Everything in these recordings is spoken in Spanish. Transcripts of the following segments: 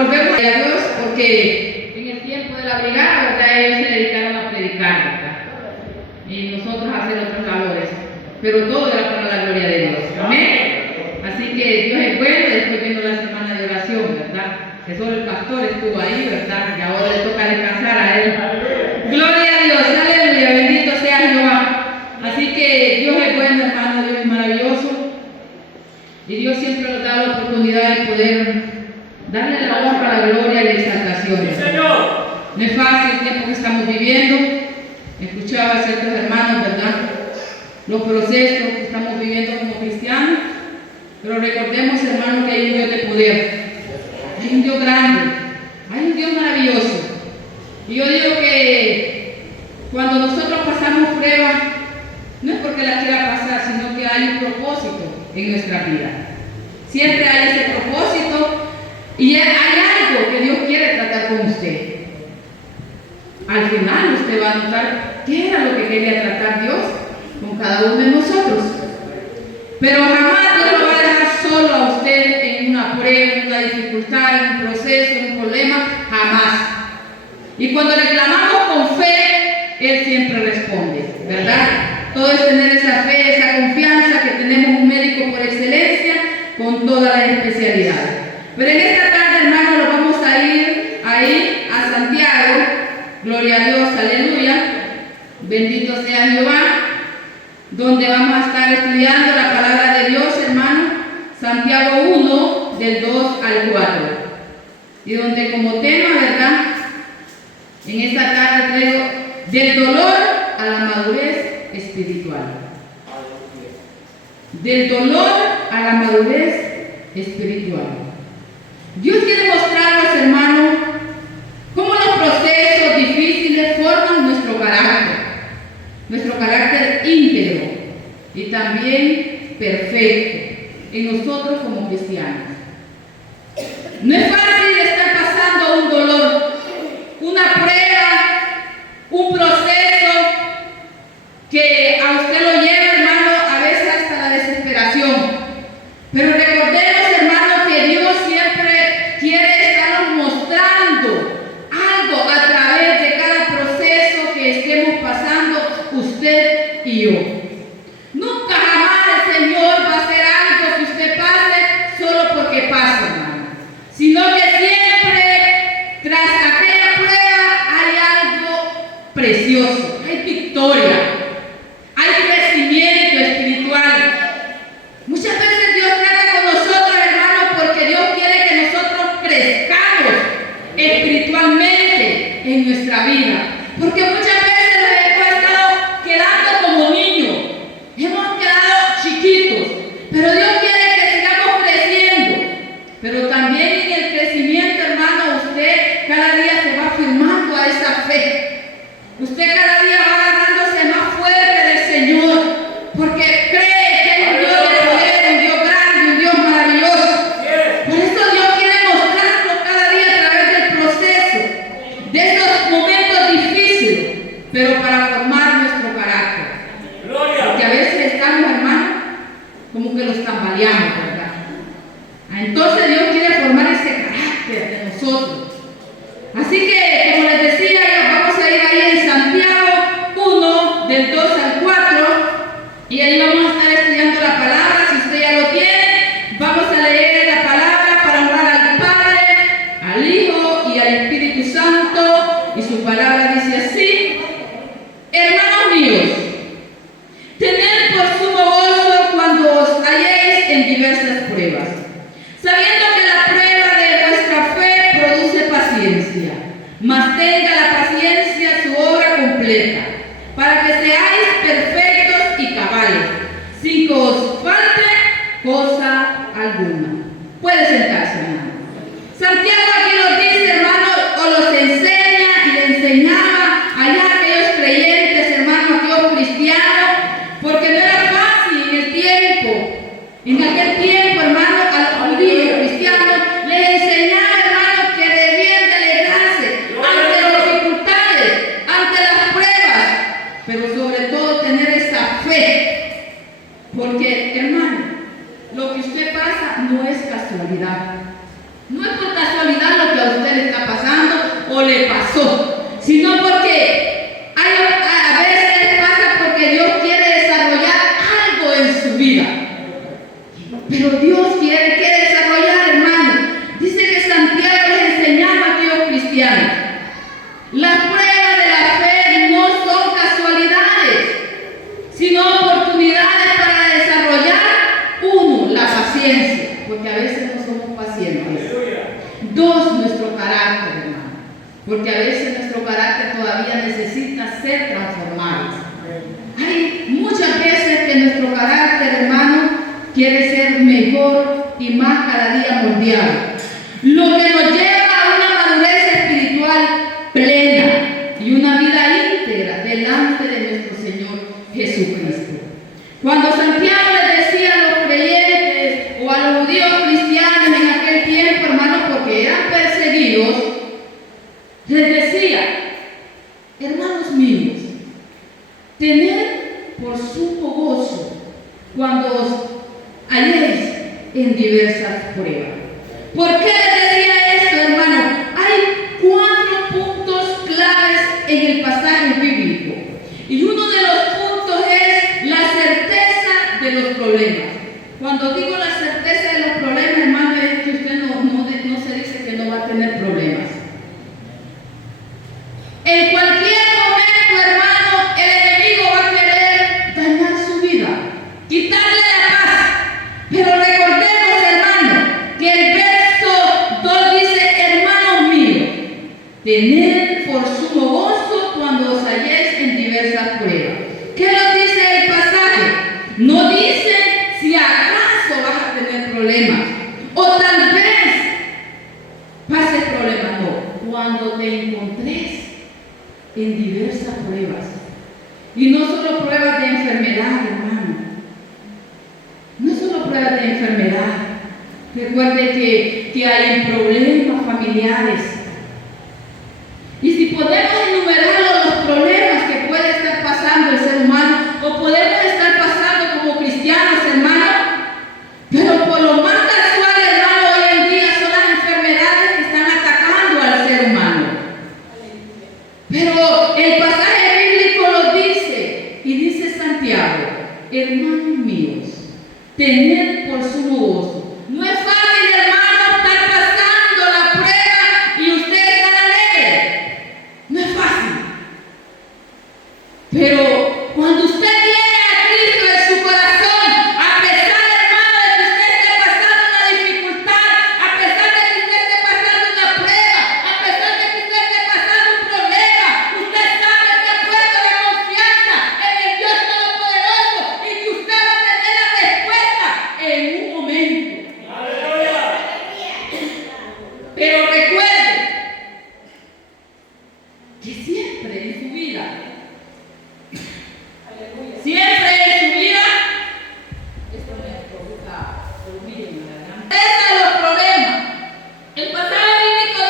volvemos a Dios porque en el tiempo de la brigada, ¿verdad? Ellos se dedicaron a predicar, ¿verdad? Y nosotros a hacer otras labores. Pero todo era para la gloria de Dios. Amén. Así que Dios es bueno. Después vino la semana de oración, ¿verdad? Que solo el pastor estuvo ahí, ¿verdad? Y ahora le toca descansar a él. Gloria a Dios, aleluya, bendito sea Jehová. Así que Dios es bueno, hermano, Dios es maravilloso. Y Dios siempre nos da la oportunidad de poder darle la honra, la gloria y la exaltación. No es fácil el tiempo que estamos viviendo. Escuchaba a ciertos hermanos, ¿verdad? Los procesos que estamos viviendo como cristianos. Pero recordemos, hermanos, que hay un Dios de poder. Hay un Dios grande. Hay un Dios maravilloso. Y yo digo que cuando nosotros pasamos pruebas, no es porque la quiera pasar, sino que hay un propósito en nuestra vida. Siempre hay ese propósito y hay algo que Dios quiere tratar con usted. Al final usted va a notar qué era lo que quería tratar Dios con cada uno de nosotros. Pero jamás Dios lo va a dejar solo a usted en una prueba, en una dificultad, en un proceso, en un problema, jamás. Y cuando le clamamos con fe, Él siempre responde, ¿verdad? Todo es tener esa fe, esa confianza que tenemos un médico por excelencia con todas las especialidades. Pero en esta tarde, hermanos, nos vamos a ir ahí a Santiago. Gloria a Dios, aleluya. Bendito sea Jehová. Donde vamos a estar estudiando la palabra de Dios, hermano. Santiago 1, del 2 al 4. Y donde como tema, ¿verdad? En esta tarde traigo del dolor a la madurez espiritual. Del dolor a la madurez espiritual. Dios quiere mostrarnos, hermanos, cómo los procesos difíciles forman nuestro carácter íntegro y también perfecto en nosotros como cristianos. No es fácil estar pasando un dolor, una prueba, un proceso que a usted lo lleva, hermano, a veces hasta la desesperación. Pero recordemos, hermano, que Dios siempre quiere estarnos mostrando algo a través de cada proceso que estemos pasando usted y yo. Nunca jamás el Señor va a hacer algo que usted pase solo porque pasa, hermano, sino que siempre tras aquella prueba hay algo precioso, hay victoria, hay crecimiento espiritual. Muchas veces Dios trata con nosotros, hermanos, porque Dios quiere que nosotros crezcamos espiritualmente en nuestra vida. Porque muchas veces nos hemos estado quedando como niños, hemos quedado chiquitos, pero Dios quiere que sigamos creciendo. Pero también en el crecimiento, hermano, usted cada día se va afirmando a esa fe. Usted cada día va agarrándose más fuerte del Señor, porque cree que hay un Dios de poder, un Dios grande, un Dios maravilloso. Por eso Dios quiere mostrarnos cada día a través del proceso, de estos momentos difíciles, pero para formar nuestro carácter. Porque a veces estamos, hermanos, como que los tambaleamos, ¿verdad? Entonces Dios quiere formar ese carácter de nosotros. Así que, como les decía, vamos a ir ahí en Santiago 1, del 2 al 4, y ahí vamos a estar estudiando la palabra. Si usted ya lo tiene, vamos a leer la palabra para honrar al Padre, al Hijo y al Espíritu Santo, y su palabra dice así: hermanos míos, tened por sumo gozo cuando os halléis en diversas pruebas, sabiendo que la prueba de vuestra fe produce paciencia, mas tenga la paciencia su obra completa, para que seáis perfectos y cabales, sin que os falte cosa alguna. Puede sentarse, hermano. Santiago aquí nos dice, hermano, o los enseña y le enseñaba allá a aquellos creyentes, hermanos, aquellos cristianos, porque no era fácil en el tiempo. En aquel tiempo, hermano, a los judíos cristianos les enseñaba, hermano, que debían de alegrarse ante las dificultades, ante las pruebas, pasó, sino porque a veces pasa porque Dios quiere desarrollar algo en su vida. Pero Dios quiere desarrollar, hermano. Dice que Santiago les enseñaba a aquellos cristianos: las pruebas de la fe no son casualidades, sino oportunidades para desarrollar, uno, la paciencia, porque a veces no somos pacientes. Dos, nuestro carácter, hermano, porque a veces nuestro carácter todavía necesita ser transformado. Hay muchas veces que nuestro carácter, hermano, quiere ser mejor y más cada día moldeado, lo que nos lleva a una madurez espiritual plena y una vida íntegra delante de nuestro Señor Jesucristo. Cuando Santiago les decía a los creyentes o a los judíos cristianos en aquel tiempo, hermanos, porque eran perseguidos, les decía: hermanos míos, tened por sumo gozo cuando os halléis en diversas pruebas. ¿Por qué les decía esto, hermano? Hay 4 puntos claves en el pasaje bíblico. Y uno de los puntos es la certeza de los problemas. Cuando digo la certeza de los problemas, hermano, es que usted no se dice que no va a tener problemas. En cualquier momento, hermano, el enemigo va a querer dañar su vida, quitarle la paz. Pero recordemos, hermano, que el verso 2 dice: hermanos míos, tened por sumo gozo cuando os halléis en diversas pruebas. ¿Qué nos dice el pasaje? No dice si acaso vas a tener problemas o tal vez pases problemas. No, cuando te encontres en diversas pruebas. Y no solo pruebas de enfermedad, hermano. No solo pruebas de enfermedad. Recuerde que hay problemas familiares. Y si podemos enumerar los problemas que puede estar pasando el ser humano, o podemos estar pasando como cristianos, hermano, pero por lo más casual, hermano, hoy en día son las enfermedades que están atacando al ser humano. Pero el pasaje bíblico lo dice, y dice Santiago: hermanos míos, tened por sumo gozo. No es fácil, hermano, estar pasando la prueba y usted estar alegre. No es fácil. Pero cuando usted tiene a Cristo en su corazón, a pesar, hermano, de que usted esté pasando una dificultad, a pesar de que usted esté pasando una prueba, a pesar de que usted esté pasando un problema, usted sabe que ha puesto la confianza en el Dios Todopoderoso y que usted va a tener la respuesta en un momento. Pero recuerde que siempre en su vida, esto me provoca dormir en la garganta. Ese es los problemas. El pasaje bíblico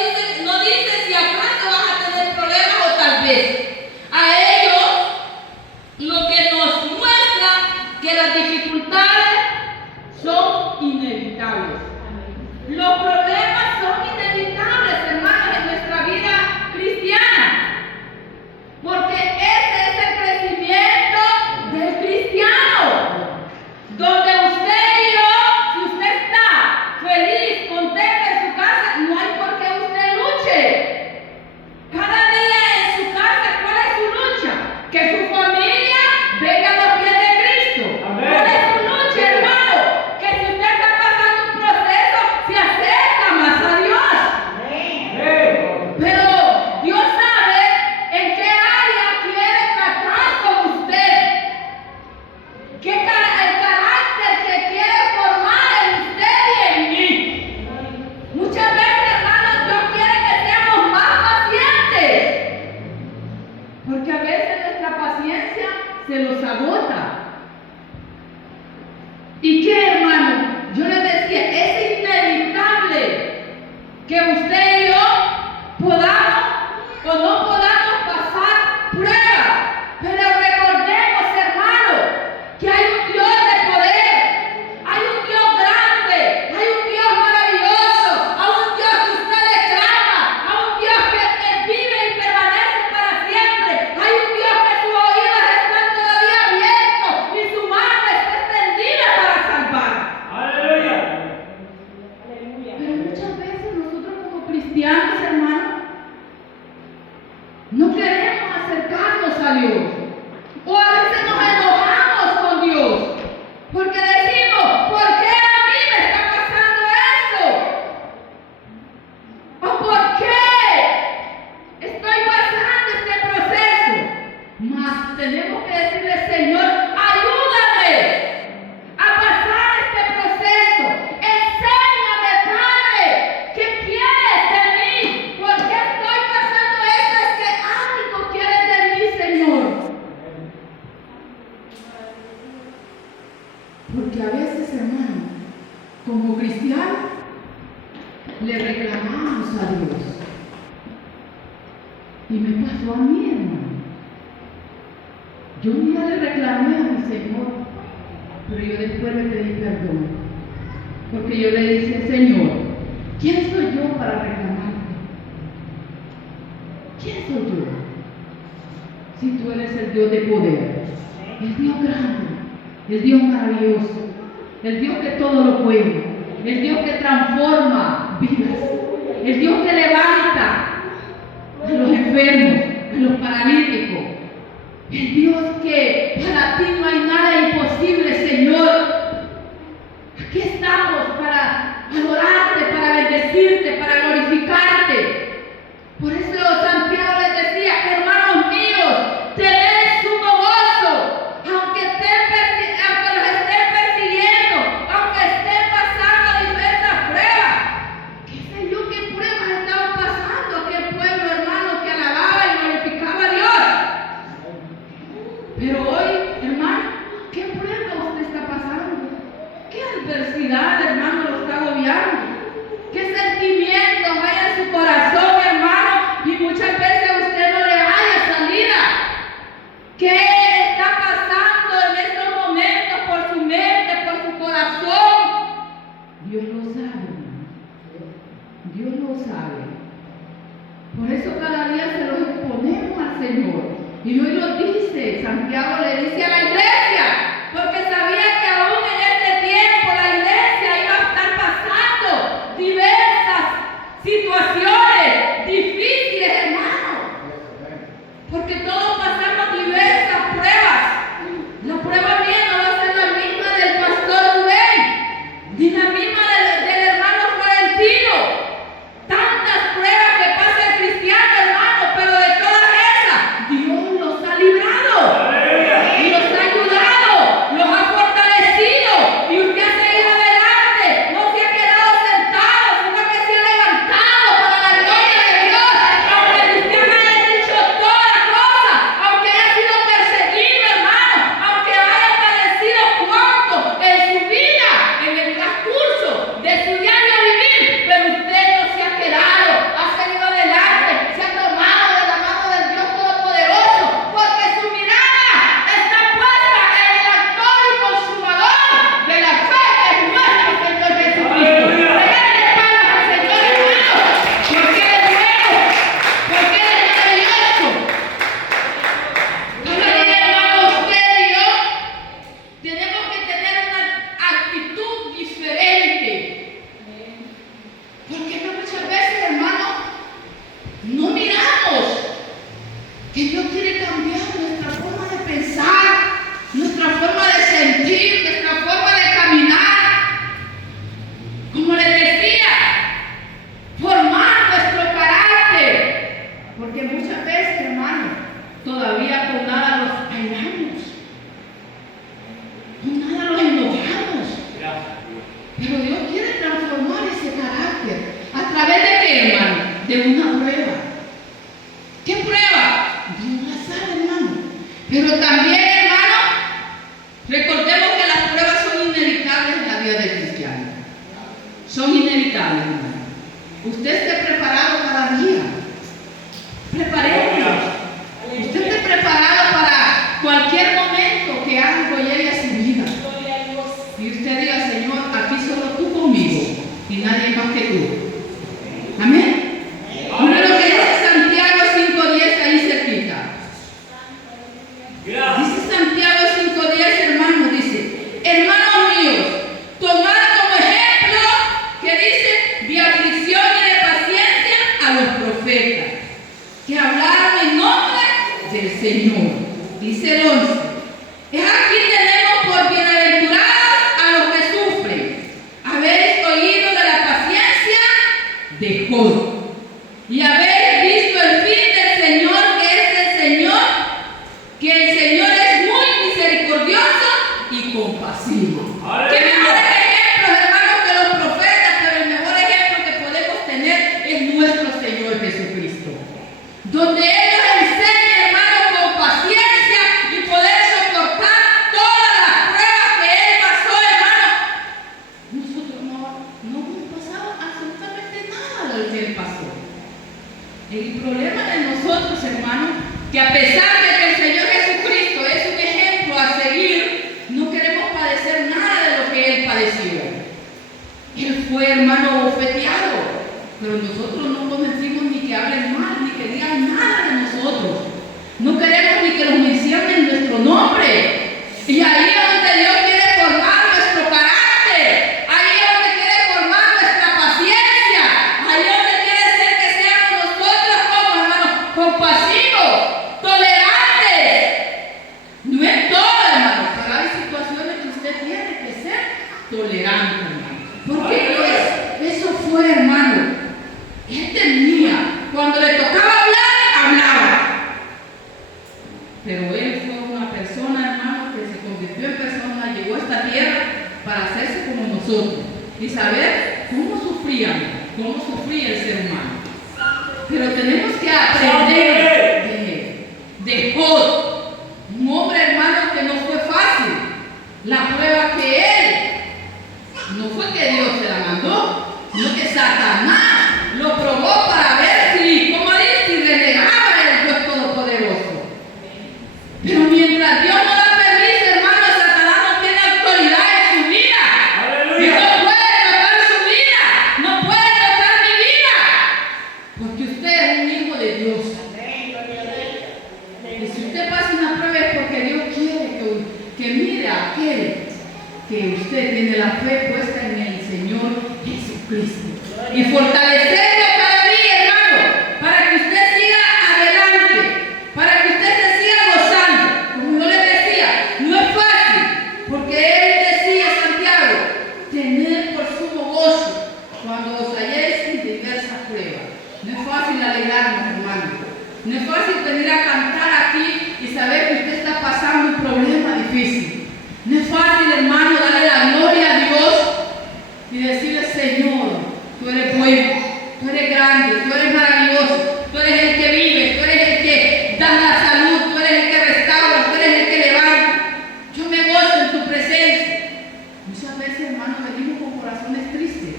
no dice si acaso vas a tener problemas o tal vez. A ellos lo que nos muestra que las dificultades son inevitables. Los problemas son inevitables, hermanos, en nuestra vida cristiana. Porque ese es el crecimiento del cristiano. Donde usted y yo, si usted está feliz, contento en su casa, no hay por qué usted luche. Cada día en su casa, ¿cuál es su lucha? Que su familia venga a los pies de Cristo. Amén. ¿Cuál es su lucha, hermano? Que si usted está pasando un proceso, se acerca más a Dios. Amén. Pero Dios sabe en qué área quiere tratar con usted. El carácter que quiere formar en usted y en mí. Muchas veces, hermanos, Dios quiere que seamos más pacientes. Porque a veces nuestra paciencia se nos agota. ¿Y qué, hermano? Yo les decía, es inevitable que usted y yo podamos o no podamos pasar pruebas. Pero recordemos, hermano, que hay un Dios de poder, hay un Dios grande, hay un Dios maravilloso, a un Dios que usted le clama, a un Dios que vive y antes, hermano, no queremos acercarnos a Dios. O a veces nos enojamos con Dios porque decimos, ¿por qué a mí me está pasando esto? ¿O por qué estoy pasando este proceso? Mas tenemos que decirle, Señor, ayúdame a pasar este proceso. Enséñame, Padre, ¿qué quieres de mí? ¿Por qué estoy pasando esto? Es que algo quieres de mí, Señor. Porque a veces, hermano, como cristianos, le reclamamos a Dios. Y me pasó a mí, hermano. Yo un día le reclamé a mi Señor, pero yo después le pedí perdón. Porque yo le dije, Señor, ¿quién soy yo para reclamarte? ¿Quién soy yo? Si tú eres el Dios de poder, el Dios grande, el Dios maravilloso, el Dios que todo lo puede, el Dios que transforma vidas, el Dios que levanta a los enfermos, a los paralíticos, el Dios que para ti no hay nada imposible, Señor. Aquí estamos para adorarte, para bendecirte, para glorificarte. Por eso Santiago les decía, hermanos míos, tened sumo gozo, aunque los estén persiguiendo, aunque estén pasando diversas pruebas. ¿Qué sé yo qué pruebas estaban pasando aquel pueblo, hermano, que alababa y glorificaba a Dios? Pero hoy, hermano, ¿qué prueba usted está pasando? ¿Qué adversidad, hermano, lo está agobiando? ¿Qué sentimientos hay en su corazón, hermano? Y muchas veces usted no le haya salida. ¿Qué está pasando en estos momentos por su mente, por su corazón? Dios lo sabe, hermano. Dios lo sabe. Por eso cada día se lo exponemos al Señor. Y hoy lo dice, Santiago le dice a la iglesia, porque sabía que aún en este tiempo la iglesia iba a estar pasando diversas situaciones difíciles, hermano. Porque todos pasamos diversas pruebas. La prueba mía no va a ser la misma del pastor Rubén, ni la misma del hermano Florentino. Tantas pruebas que pasa el cristiano, hermano, pero de todas esas, Dios los ha librado, y los ha ayudado, los ha fortalecido, y usted ha seguido adelante, no se ha quedado sentado, sino que se ha levantado para la gloria de Dios, aunque el cristiano haya dicho todas las cosas, aunque haya sido perseguido, hermano, aunque haya padecido cuánto en su vida, en el transcurso de su diario vivir, pero usted no se ha quedado, ha seguido adelante, se ha tomado de la mano del Dios Todopoderoso, porque su mirada está puesta en el autor y consumador de la fe, que es nuestro Señor Jesucristo. Regálale palmas al Señor, hermano, porque Él es bueno, porque Él es maravilloso. Cada día, hermano, usted y yo tenemos que tener una actitud diferente. Porque muchas veces, hermano, no miramos que Dios quiere cambiar nuestra forma de pensar, nuestra forma de sentir, nuestra forma de caminar. Como les decía, formar nuestro carácter. Porque muchas veces, hermano, todavía con nada los airamos, con nada los enojamos. Pero Dios quiere transformar ese carácter. ¿A través de qué, hermano? De una prueba. ¿Qué prueba? Dios la sabe, hermano. Pero también, hermano, recordemos que las pruebas son inevitables en la vida del cristiano. Son inevitables, hermano. Usted esté preparado cada día. Preparémonos. Usted esté preparado para cualquier momento que algo llegue a su vida. Y usted diga, Señor, aquí solo tú conmigo y nadie más que tú. Amén. Mira lo que dice Santiago 5:10 ahí cerquita. Dice que hablaron en nombre del Señor. Dice el 11. Es aquí tenemos por bienaventurados a los que sufren. Habéis oído de la paciencia de Job y habéis visto el fin del Señor, que el Señor es muy misericordioso y compasivo. ¡Qué mejores ejemplos, hermanos, que los profetas! Pero el mejor ejemplo que podemos tener es nuestro Señor Jesucristo, donde Él nos enseña, hermanos, con paciencia y poder soportar todas las pruebas que Él pasó, hermanos. Nosotros no hemos pasado absolutamente nada de lo que Él pasó. El problema de nosotros, hermanos, que a pesar de que el Señor Jesucristo es un ejemplo a seguir, no queremos padecer nada de lo que Él padeció. Él fue, hermano, bofeteado, pero nosotros no conocimos ni que hablen mal, ni que digan nada de nosotros. No queremos ni que nos mencionen nuestro nombre. Y ahí es donde Dios quiere formar nuestro carácter. Ahí es donde quiere formar nuestra paciencia. Ahí es donde quiere hacer que seamos nosotros como, hermanos, compasivos, tolerantes. No es todo, hermano, pero hay situaciones que usted tiene que ser tolerante, hermano. Porque eso fue, hermano. Él tenía, cuando le tocaba hablar, hablaba. Pero él fue una persona, hermano, que se convirtió en persona, llegó a esta tierra para hacerse como nosotros y saber cómo sufría el ser humano. Pero tenemos que aprender de Job, un hombre, hermano, que no fue fácil. La prueba que él, no fue que Dios se la mandó, sino que Satanás lo probó para ver si, como dice, si renegaba el Dios Todopoderoso. Pero mientras Dios no da permiso, hermano, Satanás no tiene autoridad en su vida. ¡Aleluya! Y no puede tocar su vida, no puede tocar mi vida, porque usted es un hijo de Dios. Y si usted pasa una prueba es porque Dios quiere que mire a aquel que usted tiene la fe puesta en el Señor Jesucristo. Y fortalecerlo cada día, hermano, para que usted siga adelante, para que usted se siga gozando. Como yo les decía, no es fácil, porque Él decía, Santiago, tened por sumo gozo cuando os halléis en diversas pruebas. No es fácil alegrarnos, hermano. No es fácil venir a cantar aquí y saber que usted está pasando un problema difícil. No es fácil, hermano, darle la gloria a Dios y decirle, Señor, tú eres bueno, tú eres grande, tú eres maravilloso, tú eres el que vive, tú eres el que da la salud, tú eres el que restaura, tú eres el que levanta. Yo me gozo en tu presencia. Muchas veces, hermano, venimos con corazones tristes,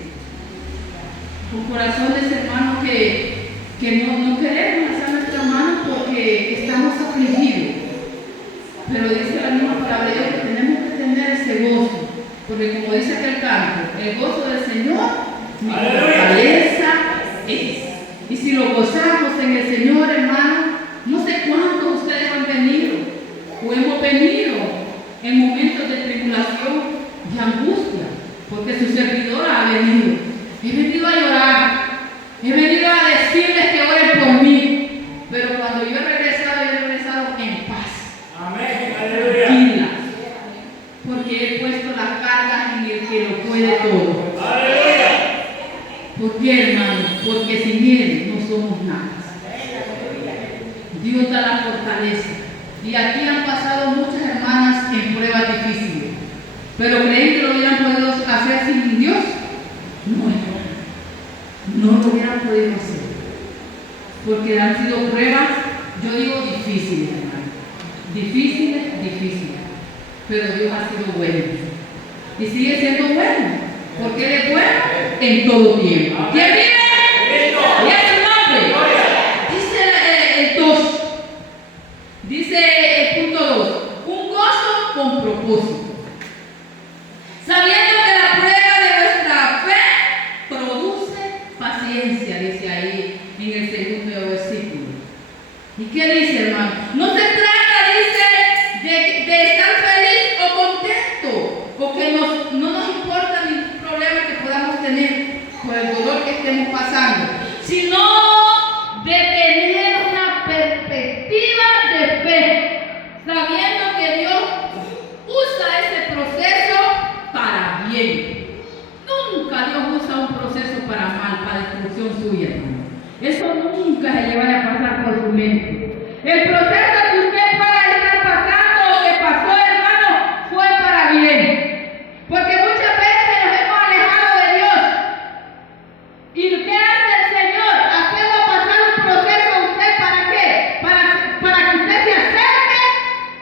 con corazones, hermano, que no queremos alzar nuestra mano porque estamos afligidos. Pero dice la misma palabra de Dios que tenemos que tener ese gozo, porque como dice aquel canto, el gozo del Señor mi fortaleza es. Y si lo gozamos en el Señor, hermano, no sé cuántos ustedes han venido o hemos venido en momentos de tribulación y angustia, porque su servidora ha venido. He venido a llorar, he venido a decirles que oren por mí, pero cuando yo he regresado en paz. Amén, aleluya. Tranquila, porque he puesto las cargas en el que lo puede todo. Aleluya. ¿Por qué, hermano? Porque sin Él no somos nada. Dios da la fortaleza. Y aquí han pasado muchas hermanas en pruebas difíciles. ¿Pero creen que lo hubieran podido hacer sin Dios? No, hermano. No lo hubieran podido hacer. Porque han sido pruebas, yo digo difíciles, hermano. Difíciles. Pero Dios ha sido bueno. Y sigue siendo bueno. Porque Él es bueno en todo tiempo. ¿Quién vive? Y es su nombre. Dice el 2. Dice el punto 2. Un gozo con propósito. Sabiendo que la prueba de vuestra fe produce paciencia, dice ahí en el segundo versículo. ¿Y qué dice, hermano? No se trata, dice, de estar feliz o contento, porque no nos importa ningún problema que podamos tener por el dolor que estemos pasando. nunca se le vaya a pasar por su mente. El proceso que usted pueda estar pasando o que pasó, hermano, fue para bien. Porque muchas veces nos hemos alejado de Dios. ¿Y qué hace el Señor? Hacerlo pasar un proceso a usted, ¿para qué? Para que usted se acerque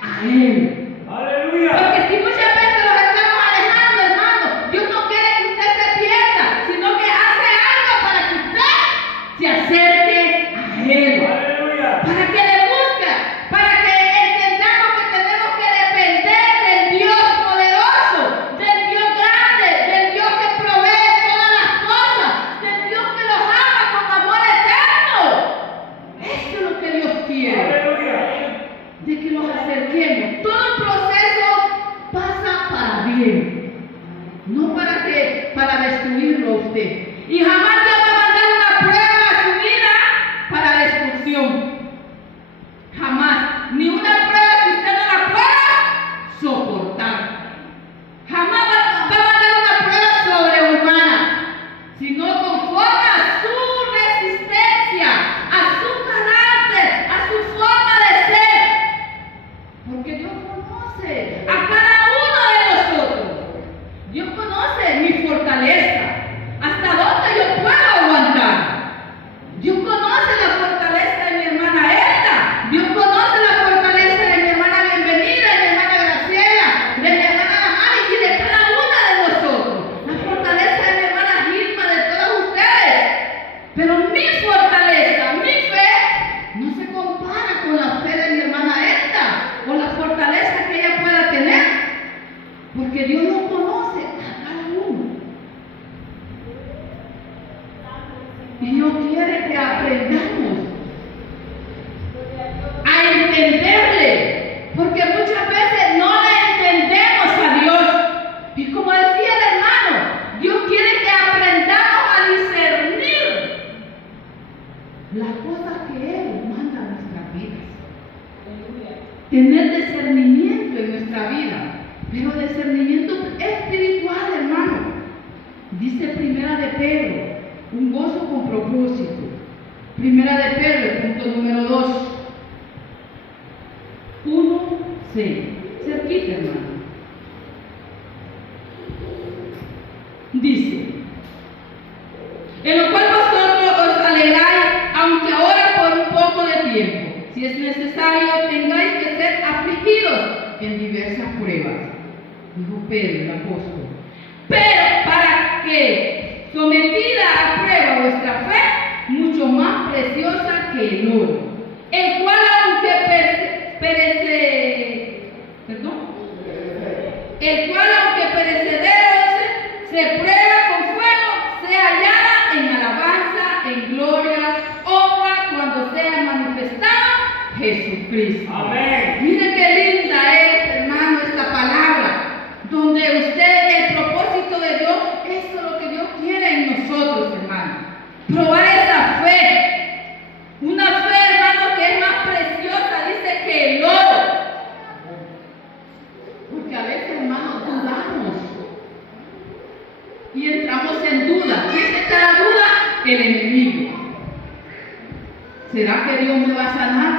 a Él. Aleluya. Porque si muchas veces nos estamos alejando, hermano, Dios no quiere que usted se pierda, sino que hace algo para que usted se acerque a Él. Aleluya. Para que le busque, para que entendamos que tenemos que depender del Dios poderoso, del Dios grande, del Dios que provee todas las cosas, del Dios que los ama con amor eterno. Eso es lo que Dios quiere. Aleluya. De que nos acerquemos. Todo el proceso pasa para bien, no para destruirlo a usted. Y jamás Dios va a mandar una prueba a su vida para destrucción. Jamás. Ni una prueba que usted no la pueda soportar. Jamás va a mandar una prueba sobrehumana, sino conforme a su resistencia, a su carácter, a su forma de ser. Porque Dios conoce a cada uno de nosotros. Dios conoce mi fortaleza, hasta dónde yo puedo aguantar. Dios conoce la fortaleza de mi hermana Elda. Dios conoce la fortaleza de mi hermana Bienvenida, de mi hermana Graciela, de mi hermana Damari y de cada una de nosotros. La fortaleza de mi hermana Gilma, de todos ustedes. Pero mi fortaleza, mi fe, no se compara con la fe de mi hermana Elda o la fortaleza que ella pueda tener. Porque Dios nos conoce a cada uno. Y Dios quiere que aprendamos a entenderle, porque muchas veces no le entendemos a Dios. Y como decía el hermano, Dios quiere que aprendamos a discernir las cosas que Él manda a nuestras vidas. Tener discernimiento en nuestra vida, pero discernimiento espiritual, hermano. Dice Primera de Pedro, un gozo con propósito. Primera de Pedro, punto número 2. 1:6. Cerquita, hermano. Dice: en lo cual vosotros os alegráis, aunque ahora por un poco de tiempo, si es necesario, tengáis que ser afligidos en diversas pruebas. Dijo Pedro, el apóstol. Pero para que, sometida a prueba vuestra fe, mucho más preciosa que el oro, el cual aunque perecedero se prueba con fuego, sea hallada en alabanza, en gloria, honra, cuando sea manifestado Jesucristo. Amén. Mire qué linda es, hermano, esta palabra, donde usted, el propósito de Dios, eso es lo que Dios quiere en nosotros, hermano. Probar esa fe. Una fe, hermano, que es más preciosa, dice, que el oro. Porque a veces, hermano, dudamos y entramos en duda. ¿Quién está la duda? El enemigo. ¿Será que Dios me va a sanar?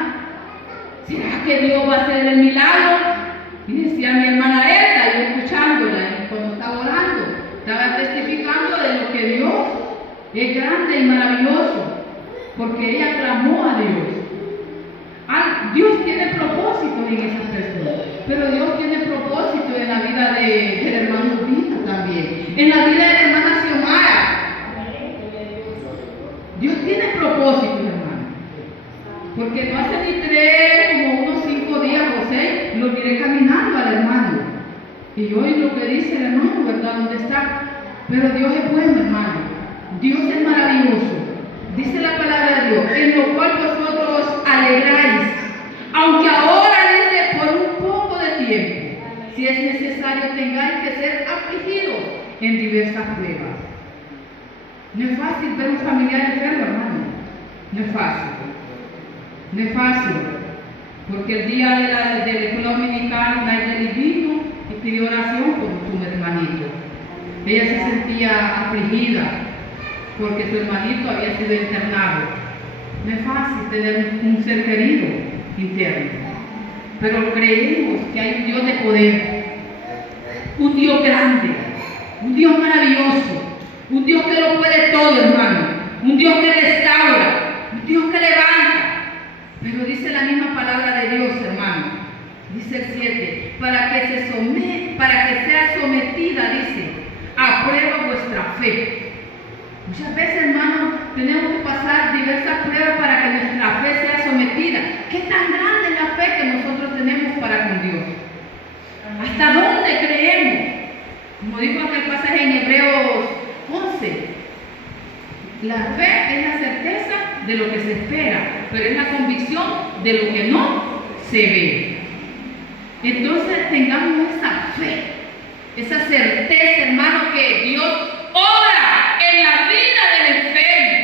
¿Será que Dios va a hacer el milagro? Y decía mi hermana Elda, yo escuchándola cuando estaba orando, estaba testificando de lo que Dios es grande y maravilloso, porque ella clamó a Dios. Dios tiene propósito en esas personas, pero Dios tiene propósito en la vida del hermano Vita también, en la vida de la hermana Xiomara. Dios tiene propósito, hermano, porque no hace ni 3, como unos 5 días o 6, lo miré caminando al hermano, y hoy lo que dice el hermano, ¿verdad? ¿Dónde está? Pero Dios es bueno, hermano. Dios es maravilloso. Dice la palabra de Dios, en lo cual vosotros os alegráis, aunque ahora dice por un poco de tiempo, si es necesario, tengáis que ser afligidos en diversas pruebas. No es fácil ver un familiar enfermo, hermano. No es fácil. No es fácil. Porque el día de la escuela dominical, Naideli vino y pidió oración por su hermanito. Ella se sentía afligida porque su hermanito había sido internado. No es fácil tener un ser querido interno, pero creemos que hay un Dios de poder, un Dios grande, un Dios maravilloso, un Dios que lo puede todo, hermano, un Dios que restaura, un Dios que levanta. Pero dice la misma palabra de Dios, hermano, dice el 7, para que sea sometida, dice, a prueba vuestra fe. Muchas veces, hermano, tenemos que pasar diversas pruebas para que nuestra fe sea sometida. ¿Qué tan grande es la fe que nosotros tenemos para con Dios? ¿Hasta dónde creemos? Como dijo aquel pasaje en Hebreos 11, la fe es la certeza de lo que se espera, pero es la convicción de lo que no se ve. Entonces tengamos esa fe, esa certeza, hermano, que Dios obra en la vida del enfermo.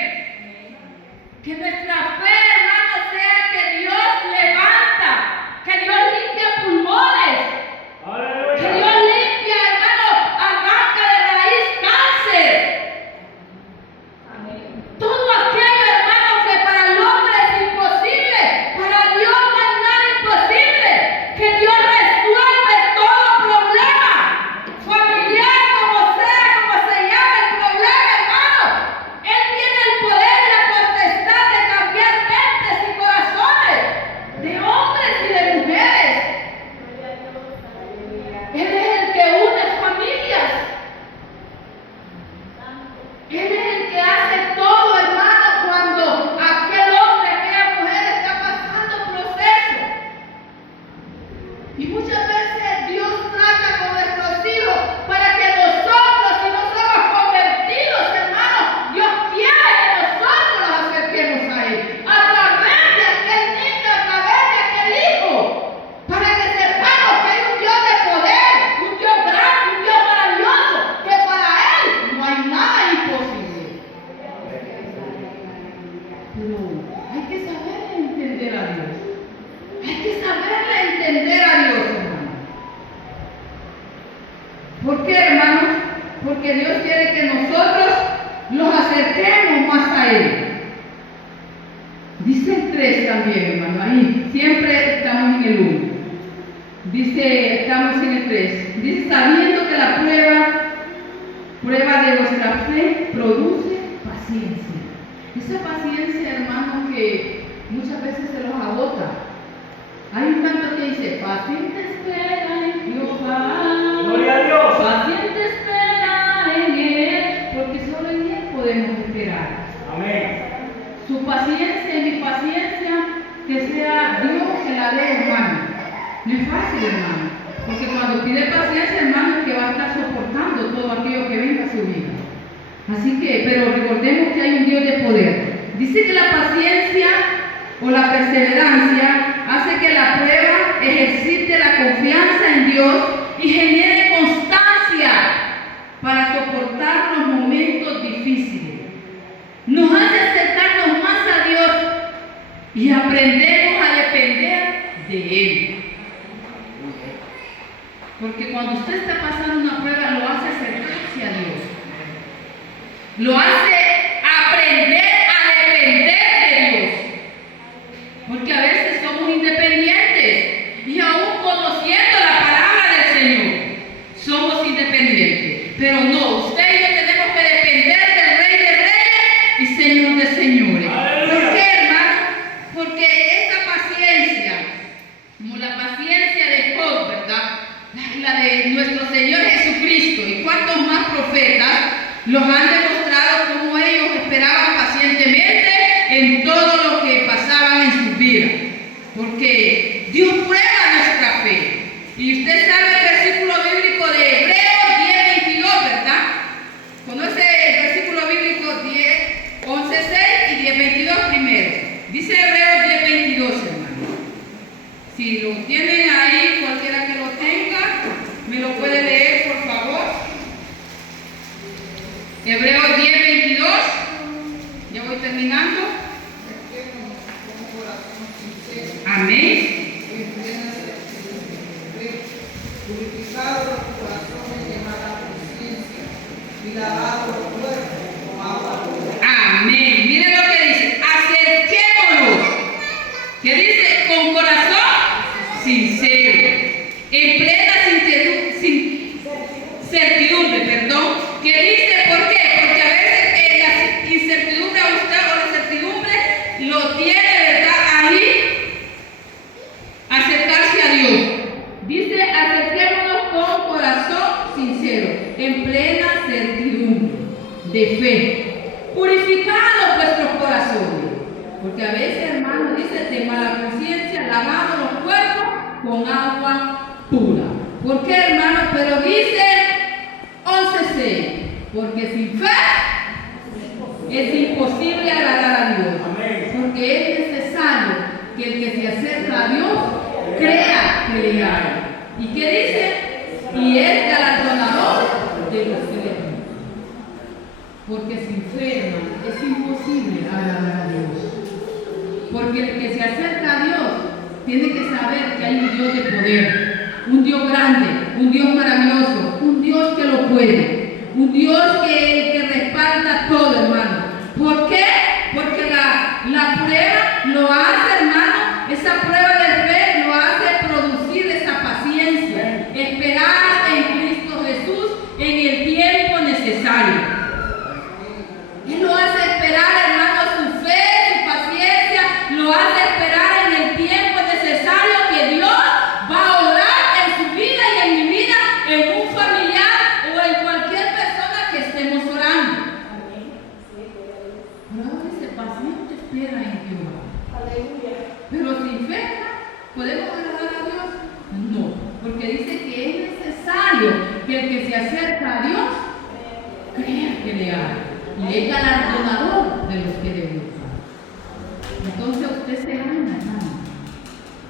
Que nuestra fe, hermano, sea que Dios levanta, que Dios limpia pulmones, que Dios limpia, hermano, arranca de raíz cáncer. Todo aquello, hermano, que para el hombre es imposible, para Dios no hay nada imposible. Que Dios resuelve todo problema, familiar, como sea, como se llame el problema, hermano. Él tiene el poder y la potestad de cambiar mentes y corazones de hombres y de mujeres. Él es el que une familias. Él es el que hace todo, hermano, cuando aquel hombre, aquella mujer está pasando proceso. Y muchas veces Dios trata con nuestros hijos para que nosotros, si no somos convertidos, hermano, Dios quiere que nosotros nos acerquemos a Él. A través de aquel niño, a través de aquel hijo. Para que sepamos que hay un Dios de poder, un Dios grande, un Dios maravilloso, que para Él no hay nada imposible. Pero hay que saber entender a Dios. Hay que saberle entender a Dios, hermano. ¿Por qué, hermano? Porque Dios quiere que nosotros nos acerquemos más a Él. Dice el 3 también, hermano, ahí siempre estamos en el 1. Dice, estamos en el 3. Dice, sabiendo que la prueba de vuestra fe produce paciencia. Esa paciencia, hermano, que muchas veces se los agota. Hay un canto que dice, paciente espera en Jehová. Gloria a Dios. Paciente espera en Él, porque solo en Él podemos esperar. Amén. Su paciencia y mi paciencia, que sea Dios que la dé, hermano. No es fácil, hermano, porque cuando pide paciencia, hermano, es que va a estar soportando todo aquello que venga a su vida. Así que, pero recordemos que hay un Dios de poder. Dice que la paciencia o la perseverancia hace que la prueba ejercite la confianza en Dios y genere constancia para soportar los momentos difíciles. Nos hace acercarnos más a Dios y aprendemos a depender de Él. Porque cuando usted está pasando una prueba, lo hace acercarse a Dios. Lo hace aprender a depender de Dios. Porque a veces somos independientes y aún conociendo la palabra del Señor, somos independientes. Pero no, usted y yo tenemos que depender del Rey de Reyes y Señor de Señores. ¿Por qué, hermano? Porque esa paciencia, como la paciencia de Job, ¿verdad? La de nuestro Señor Jesucristo y cuantos más profetas los han demostrado cómo ellos esperaban pacientemente en todo lo que pasaban en sus vidas. Porque Dios prueba nuestra fe. Y usted sabe el versículo bíblico de Hebreos 10:22, ¿verdad? Conoce el versículo bíblico 11:6 y 10:22 primero. Dice Hebreos 10:22, hermano. Si lo tienen ahí, cualquiera que lo tenga, me lo puede leer, por favor. Hebreos 10:22. Ya voy terminando. Amén. Purificado los corazones de mala conciencia y lavado los cuerpos con agua pura. Amén. Miren lo que dice. Acerquémonos que dice con corazón sincero, en plena certidumbre, que dice, ¿por qué? Porque a veces la incertidumbre a usted o la certidumbre lo tiene, ¿verdad? Ahí, acercarse a Dios. Dice, acerquémonos con corazón sincero, en plena certidumbre de fe, purificados vuestros corazones. Porque a veces, hermano, dice, de mala conciencia, lavando los cuerpos con agua pura. ¿Por qué, hermano? Pero dice 11:6, porque sin fe es imposible agradar a Dios. Porque es necesario que el que se acerca a Dios crea que le hay. ¿Y qué dice? Y es galardonador de los que le aman. Porque sin fe, hermano, es imposible agradar a Dios. Porque el que se acerca a Dios tiene que saber que hay un Dios de poder, un Dios grande, un Dios maravilloso, un Dios que lo puede, un Dios que respalda todo, hermano. ¿Por qué? Porque la prueba lo hace, hermano, esa prueba de fe lo hace producir esa paciencia, esperar en Cristo Jesús en el tiempo necesario. Él lo hace esperar, hermano, su fe, su paciencia, lo hace esperar en el tiempo necesario que Dios va a obrar en su vida y en mi vida, en un familiar o en cualquier persona que estemos orando. Pero ahora ese paciente espera en Jehová. Pero sin fe, ¿podemos agradar a Dios? No, porque dice que es necesario que el que se acerca a Dios crea que le hay. Y es galardonador de los que le buscan. Entonces usted se ama, hermano.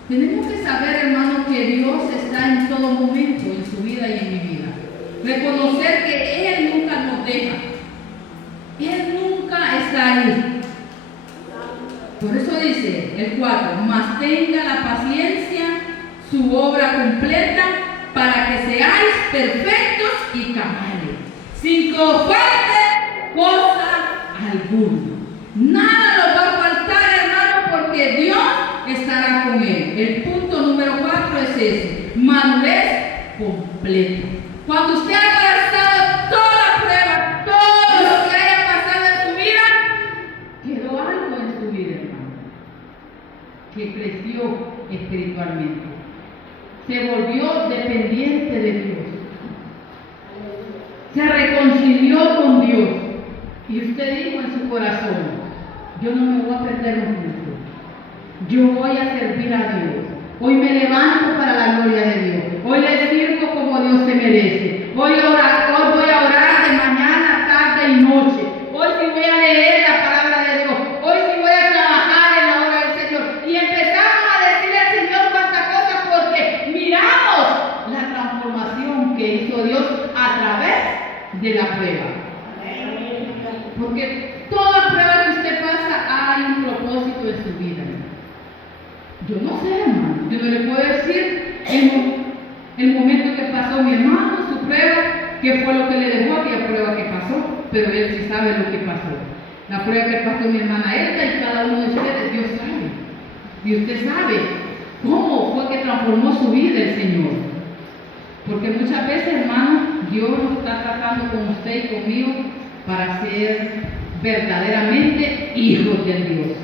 Tenemos que saber, hermano, que Dios está en todo momento en su vida y en mi vida. Reconocer que Él nunca nos deja. Él nunca está ahí. Por eso dice el 4, mas tenga la paciencia su obra completa para que seáis perfectos y cabales, sin que os falte cosa alguna. Nada nos va a faltar, hermano, porque Dios estará con él. El punto número 4 es ese: madurez completa. Cuando usted haya pasado toda la prueba, todo lo que haya pasado en su vida, quedó algo en su vida, hermano, que creció espiritualmente. Se volvió dependiente de Dios. Se reconcilió con Dios. Y usted dijo en su corazón: yo no me voy a perder un minuto. Yo voy a servir a Dios. Hoy me levanto para la gloria de Dios. Hoy le sirvo como Dios se merece. Hoy voy a orar de mañana, tarde y noche. Hoy sí voy a leer la palabra de Dios. Hoy sí voy a trabajar en la obra del Señor. Y empezamos a decirle al Señor cuántas cosas, porque miramos la transformación que hizo Dios a través de la prueba. Porque toda prueba que usted pasa hay un propósito en su vida. Yo no sé, hermano. Yo no le puedo decir en el momento que pasó mi hermano, su prueba, qué fue lo que le dejó aquella prueba que pasó. Pero él sí sabe lo que pasó. La prueba que pasó mi hermana Elda y cada uno de ustedes, Dios sabe. Y usted sabe cómo fue que transformó su vida el Señor. Porque muchas veces, hermano, Dios está tratando con usted y conmigo para ser verdaderamente hijos del Dios,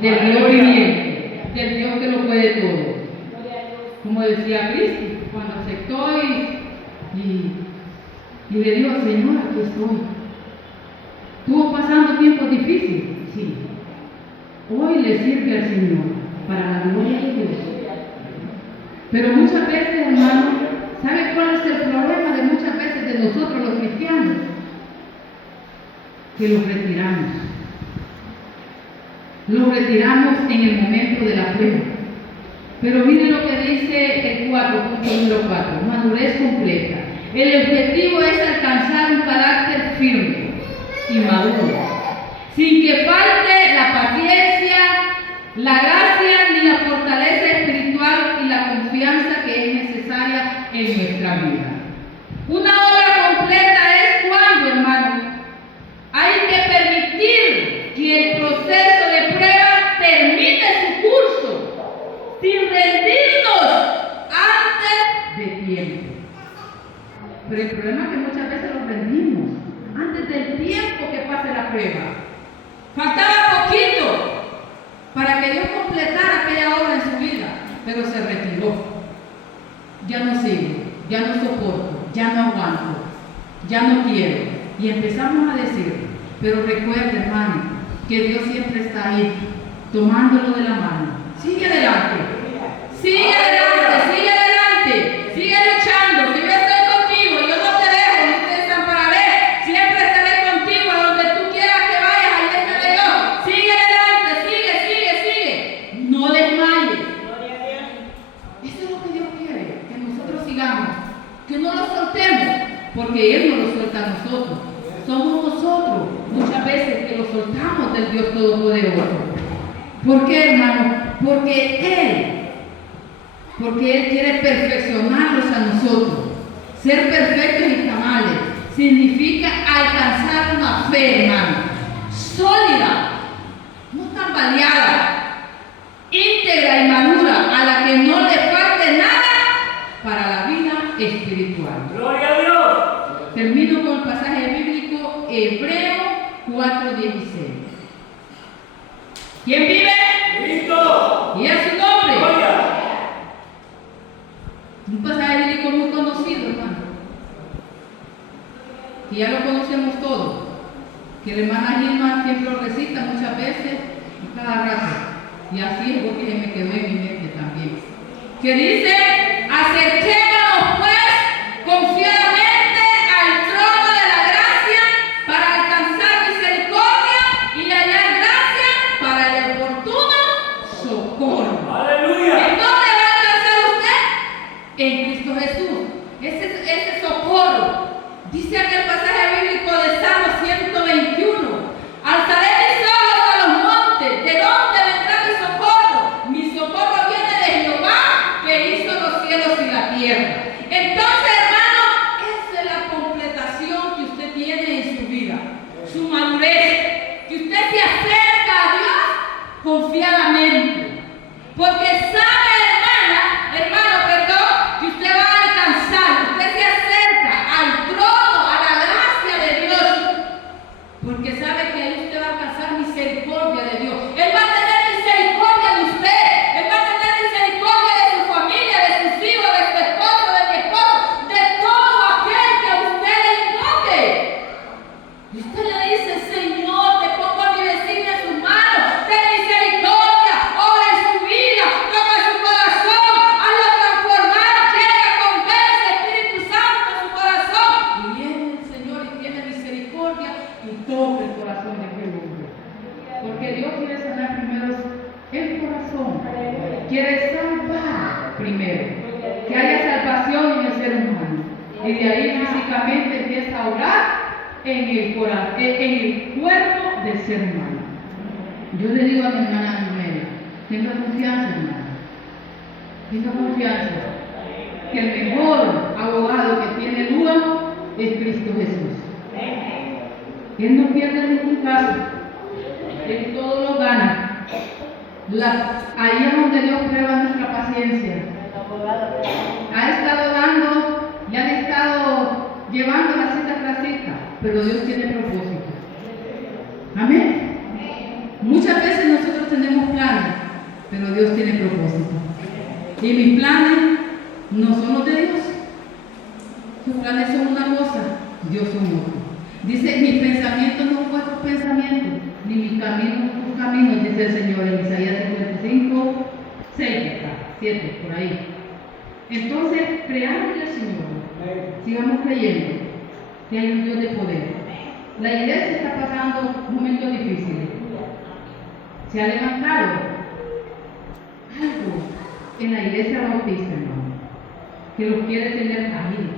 del Dios viviente, del Dios que lo puede todo. Como decía Cristo, cuando aceptó y le dijo: Señor, aquí estoy. ¿Estuvo pasando tiempos difíciles? Sí. Hoy le sirve al Señor para la gloria de Dios. Pero muchas veces, hermano, ¿sabe cuál es el problema de muchas veces de nosotros los cristianos? Que los retiramos. Los retiramos en el momento de la prueba. Pero mire lo que dice el 4, punto número 4, madurez completa. El objetivo es alcanzar un carácter firme y maduro, sin que falte la paciencia, la gracia ni la fortaleza espiritual y la confianza que es necesaria en nuestra vida. Una obra completa es cuando, hermano, hay que permitir que el proceso de prueba termine su curso ya no sigo, ya no soporto, ya no aguanto, ya no quiero. Y empezamos a decir, pero recuerde, hermano, que Dios siempre está ahí, tomándolo de la mano. Sigue adelante, sigue adelante, sigue adelante, sigue luchando, que yo estoy contigo, yo no te dejo, ni te desampararé, siempre estaré contigo, a donde tú quieras que vayas, ahí estaré yo. Sigue adelante, sigue, sigue, sigue, no desmayes. Eso es lo que Dios quiere, que nosotros sigamos, que no lo soltemos, porque Él no lo suelta a nosotros. Somos nosotros muchas veces que lo soltamos del Dios Todopoderoso. ¿Por qué, hermano? Porque Él quiere perfeccionarnos a nosotros. Ser perfectos y cabales significa alcanzar una fe, hermano, sólida, no tambaleada, íntegra y madura, a la que no le falte nada para la vida espiritual. Gloria a Dios. Termino con el pasaje bíblico Hebreo 4:16. ¿Quién vive? Cristo. Y es su nombre. Gloria. Un pasaje bíblico muy conocido, hermano. Que ya lo conocemos todos. Que la hermana Gilma siempre lo recita muchas veces y cada rato. Y así es porque se me quedó en mi mente también. Que dice, acerquémonos pues confiadamente al trono de la gracia para alcanzar misericordia y hallar gracia para el oportuno socorro. Aleluya. ¿En dónde va a alcanzar usted? En Cristo Jesús. Ese socorro. Dice aquel pasaje bíblico de Salmo 121. Alzaré mis ojos a los montes. ¿De dónde vendrá mi socorro? Mi socorro viene de Jehová, que hizo los cielos y la tierra. Entonces, hermano, esa es la completación que usted tiene en su vida. Su madurez. Que usted se acerca a Dios confiadamente. Porque sabe, hermano, que usted va a alcanzar. Usted se acerca al trono, a la gracia de Dios. Porque sabe que ahí usted va a alcanzar misericordia de Dios. Él va a tener misericordia de usted. Él va a tener misericordia de su familia, de sus hijos, de su esposo, de mi esposo, de todo aquel que a usted le invoque. Y usted le dice, Señor, te pongo a mi vecina en sus manos. Ten misericordia, obra en su vida, toca su corazón, hazlo transformar, llega, convence, Espíritu Santo en su corazón. Y viene el Señor y tiene misericordia y toca el corazón de aquel hombre. Porque Dios quiere sanar primero el corazón. Quiere salvar primero. Que haya salvación en el ser humano. Y de ahí físicamente empieza a orar en el corazón, en el cuerpo del ser humano. Yo le digo a mi hermana Noelia, tenga confianza, hermana. Tenga confianza. Que el mejor abogado que tiene Lua es Cristo Jesús. Él no pierde ningún caso. Él todo lo gana. Ahí es donde Dios prueba nuestra paciencia. Ha estado dando, le han estado llevando la cita tras cita, pero Dios tiene propósito. Amén. Muchas veces nosotros tenemos planes, pero Dios tiene propósito. Y mis planes no son los de Dios. Sus planes son una cosa, Dios son otra. Dice, mis pensamientos no son vuestros pensamientos, ni mis caminos tus caminos, dice el Señor en Isaías 55, 6, 7, por ahí. Entonces, creámosle al Señor, sigamos creyendo que hay un Dios de poder. La iglesia está pasando momentos difíciles. Se ha levantado algo en la iglesia bautista, hermano, que los quiere tener caídos.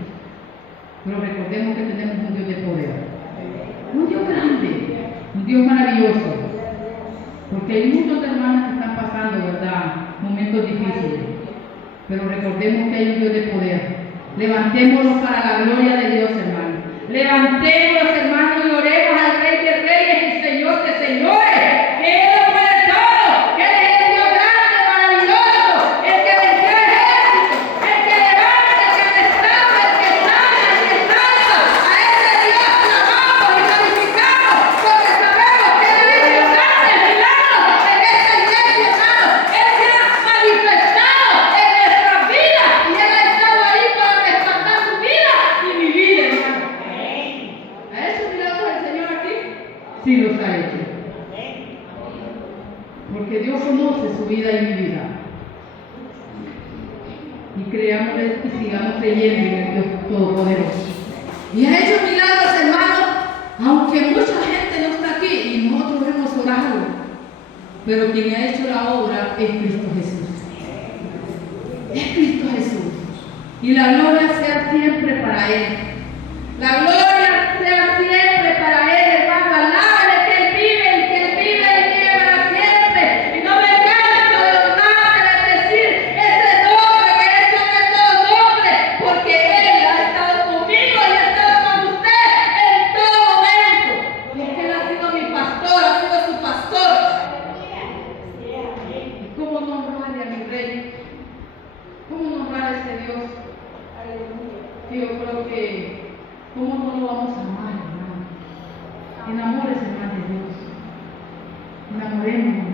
Pero recordemos que tenemos un Dios de poder, un Dios grande, un Dios maravilloso. Porque hay muchos hermanos que están pasando, ¿verdad?, momentos difíciles. Pero recordemos que hay un Dios de poder. Levantémonos para la gloria de Dios, hermano. Levantémonos, hermanos, y oremos al Rey de Reyes y Señor de Señores. Que Él lo puede todo. Que Él es el Dios grande, maravilloso. El que venció el ejército. El que levanta, el que restaura, el que sana, el que salva. A ese Dios clamamos y glorificamos. Porque sabemos que Él ha hecho grandes milagros en esta iglesia, hermano. Él se ha manifestado en nuestras vidas y Él ha estado Dios conoce su vida y mi vida. Y creámosle y sigamos creyendo en el Dios Todopoderoso. Y ha hecho milagros, hermanos, aunque mucha gente no está aquí y nosotros hemos orado. Pero quien ha hecho la obra es Cristo Jesús. Es Cristo Jesús. Y la gloria sea siempre para Él. La gloria sea siempre para Él, hermano. Alábale que Él vive y que Él vive y vive para siempre. Y no me canso de honrar, de decir ese nombre que es sobre todo nombre, porque Él ha estado conmigo y ha estado con usted en todo momento. Porque Él ha sido mi pastor, ha sido su pastor. ¿Y cómo no honrarle a mi rey? ¿Cómo no honrar a ese Dios? Yo creo que, ¿cómo no lo vamos a amar, hermano? Enamórese más de Dios. Enamorémonos.